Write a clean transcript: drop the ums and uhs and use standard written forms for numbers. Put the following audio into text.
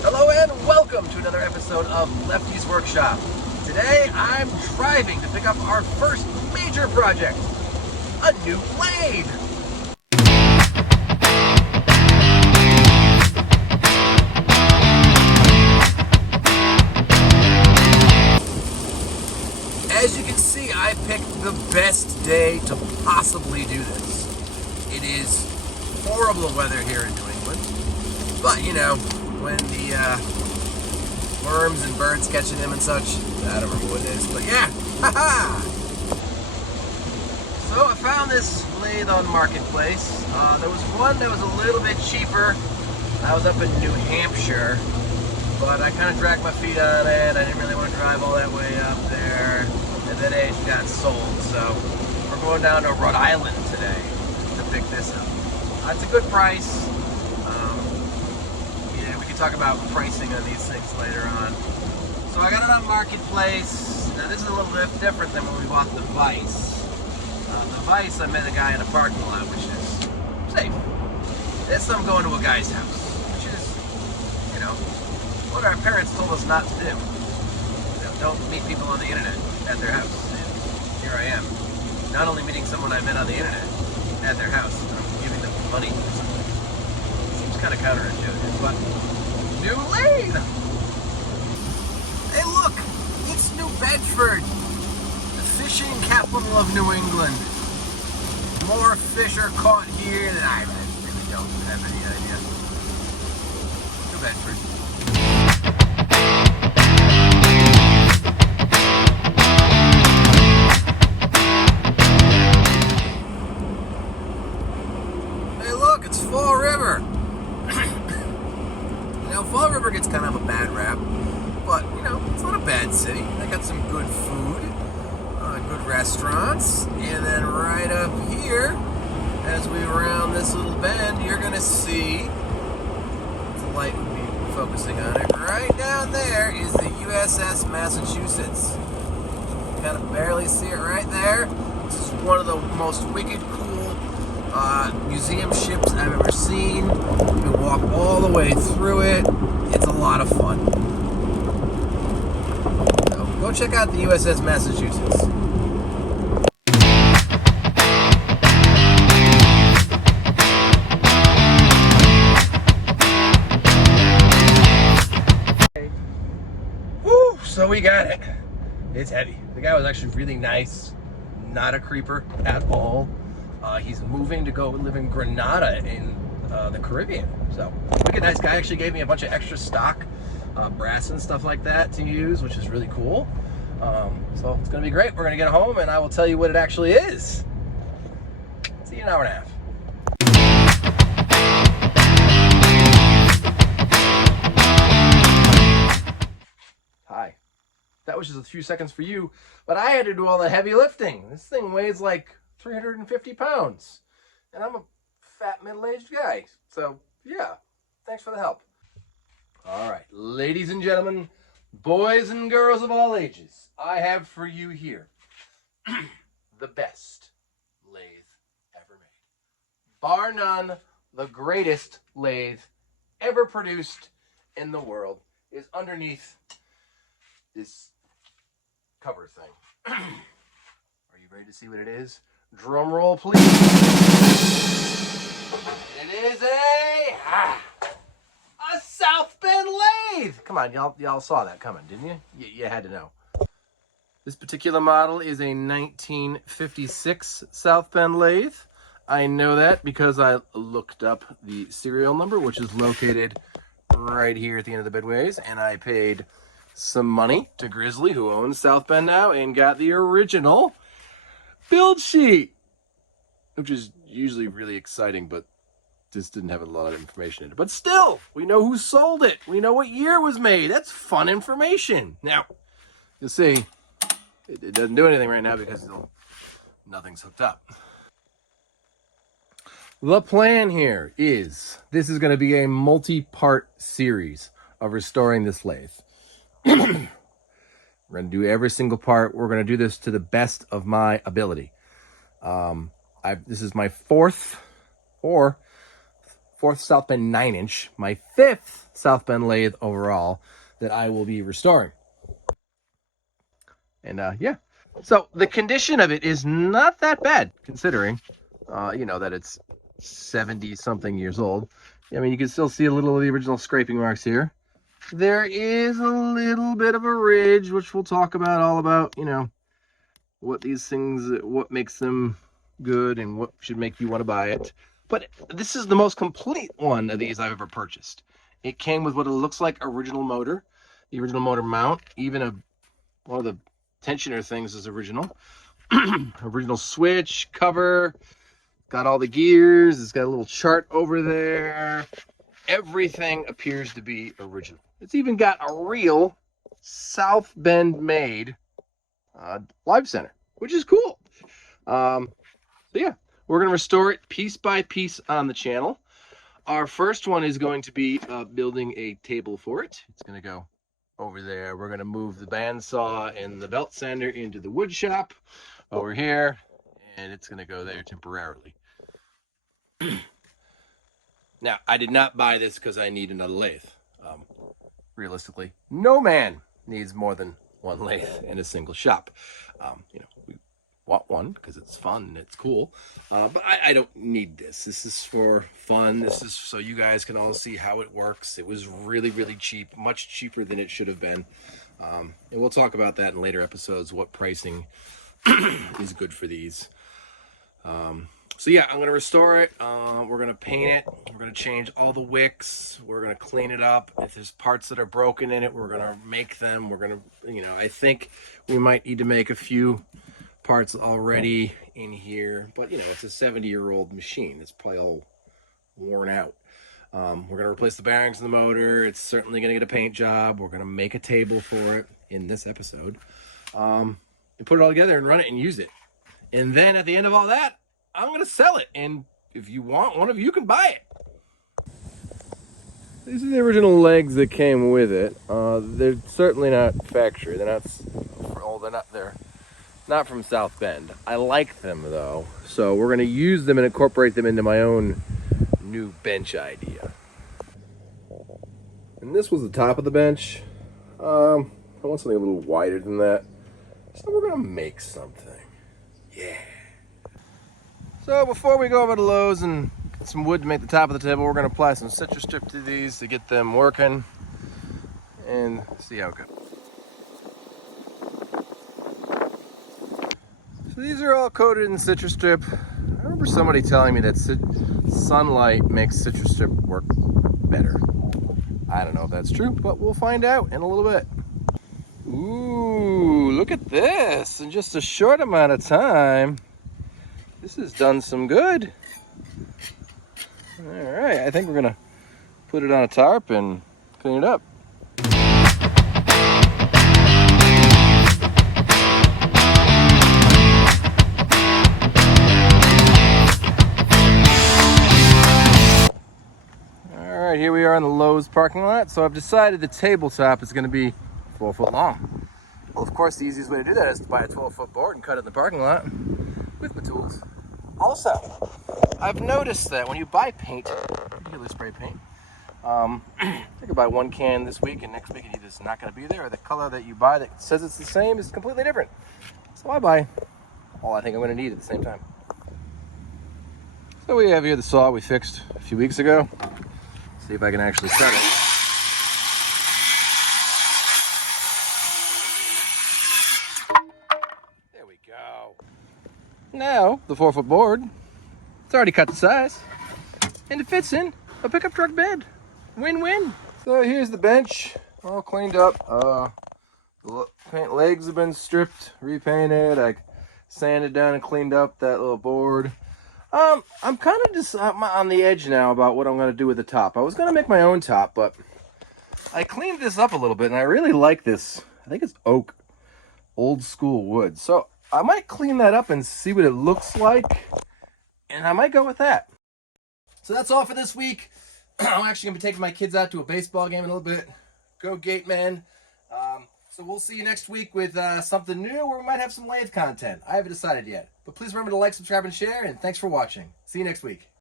Hello and welcome to another episode of Lefty's Workshop. Today I'm driving to pick up our first major project, a new lathe. As you can see, I picked the best day to possibly do this. It is horrible weather here in New England, but you know, when the worms and birds catching them and such, I don't remember what it is, but yeah, haha! So I found this lathe on Marketplace. There was one that was a little bit cheaper. I was up in New Hampshire, but I kind of dragged my feet on it. I didn't really want to drive all that way up there, and then it got sold. So we're going down to Rhode Island today to pick this up. It's a good price. We can talk about pricing on these things later on. So I got it on Marketplace. Now this is a little bit different than when we bought the Vice. The Vice, I met a guy in a parking lot, which is safe. This I'm going to a guy's house, which is, you know, what our parents told us not to do. You know, don't meet people on the internet at their house. And here I am, not only meeting someone I met on the internet at their house, I'm giving them money. Seems kind of counterintuitive, but new lathe! Hey look, it's New Bedford, the fishing capital of New England. More fish are caught here than I really don't have any idea. New Bedford. Hey look, it's Fall River. Now Fall River gets kind of a bad rap, but you know, it's not a bad city. They got some good food, good restaurants, and then right up here, as we round this little bend, you're gonna see, the light would be focusing on it, right down there is the USS Massachusetts. You kind of barely see it right there. This is one of the most wicked cool museum ships I've ever seen. You can walk all the way through it. It's a lot of fun. So go check out the USS Massachusetts. Woo! So we got it. It's heavy. The guy was actually really nice. Not a creeper at all. He's moving to go live in Grenada in the Caribbean. So, wicked nice guy. Actually gave me a bunch of extra stock brass and stuff like that to use, which is really cool. So it's going to be great. We're going to get home and I will tell you what it actually is. See you in an hour and a half. Hi. That was just a few seconds for you, but I had to do all the heavy lifting. This thing weighs like 350 pounds, and I'm a fat middle-aged guy. So yeah, thanks for the help. All right, ladies and gentlemen, boys and girls of all ages, I have for you here the best lathe ever made. Bar none, the greatest lathe ever produced in the world is underneath this cover thing. Are you ready to see what it is? Drum roll, please. It is a South Bend lathe. Come on, y'all saw that coming, didn't you? You had to know. This particular model is a 1956 South Bend lathe. I know that because I looked up the serial number, which is located right here at the end of the bedways, and I paid some money to Grizzly, who owns South Bend now, and got the original build sheet, which is usually really exciting, but this didn't have a lot of information in it. But still, we know who sold it. We know what year it was made. That's fun information. Now, you'll see, it doesn't do anything right now because nothing's hooked up. The plan here is, this is going to be a multi-part series of restoring this lathe. We're going to do every single part. We're going to do this to the best of my ability. This is my fourth or 4th South Bend 9-inch, my 5th South Bend lathe overall that I will be restoring. And yeah, so the condition of it is not that bad considering, you know, that it's 70 something years old. I mean, you can still see a little of the original scraping marks here. There is a little bit of a ridge, which we'll talk about all about, you know, what these things, what makes them good and what should make you want to buy it. But this is the most complete one of these I've ever purchased. It came with what it looks like original motor, the original motor mount, even one of the tensioner things is original. Original switch, cover, got all the gears, it's got a little chart over there. Everything appears to be original. It's even got a real South Bend made live center, which is cool. So yeah, we're going to restore it piece by piece on the channel. Our first one is going to be building a table for it. It's going to go over there. We're going to move the bandsaw and the belt sander into the wood shop over here, and it's going to go there temporarily. Now, I did not buy this because I need another lathe. Realistically, no man needs more than one lathe in a single shop. You know, we want one because it's fun and it's cool, but I don't need this. This is for fun. This is so you guys can all see how it works. It was really, really cheap, much cheaper than it should have been. And we'll talk about that in later episodes, what pricing is good for these. So yeah, I'm going to restore it. We're going to paint it. We're going to change all the wicks. We're going to clean it up. If there's parts that are broken in it, we're going to make them. We're going to, you know, I think we might need to make a few parts already in here. But, you know, it's a 70-year-old machine. It's probably all worn out. We're going to replace the bearings in the motor. It's certainly going to get a paint job. We're going to make a table for it in this episode. And put it all together and run it and use it. And then at the end of all that, I'm going to sell it, and if you want one of you can buy it. These are the original legs that came with it. They're certainly not factory. They're not from South Bend. I like them though, so we're going to use them and incorporate them into my own new bench idea. And this was the top of the bench. I want something a little wider than that, so we're going to make something. Yeah. So before we go over to Lowe's and get some wood to make the top of the table, we're going to apply some citrus strip to these to get them working and see how it goes. So these are all coated in citrus strip. I remember somebody telling me that sunlight makes citrus strip work better. I don't know if that's true, but we'll find out in a little bit. Ooh, look at this. In just a short amount of time, this has done some good. All right, I think we're gonna put it on a tarp and clean it up. All right, here we are in the Lowe's parking lot. So I've decided the tabletop is gonna be 12 foot long. Well, of course, the easiest way to do that is to buy a 12-foot board and cut it in the parking lot with my tools. Also, I've noticed that when you buy paint, particularly spray paint, I could buy one can this week and next week it either is not going to be there, or the color that you buy that says it's the same is completely different. So I buy all I think I'm going to need at the same time. So we have here the saw we fixed a few weeks ago. See if I can actually cut it. There we go. Now, the 4-foot board, it's already cut to size, and it fits in a pickup truck bed. Win-win. So here's the bench, all cleaned up. The paint legs have been stripped, repainted. I sanded down and cleaned up that little board. I'm kind of just on the edge now about what I'm going to do with the top. I was going to make my own top, but I cleaned this up a little bit, and I really like this. I think it's oak, old school wood. So I might clean that up and see what it looks like, and I might go with that. So that's all for this week. I'm actually going to be taking my kids out to a baseball game in a little bit. Go Gatemen. So we'll see you next week with something new, or we might have some lathe content. I haven't decided yet. But please remember to like, subscribe, and share, and thanks for watching. See you next week.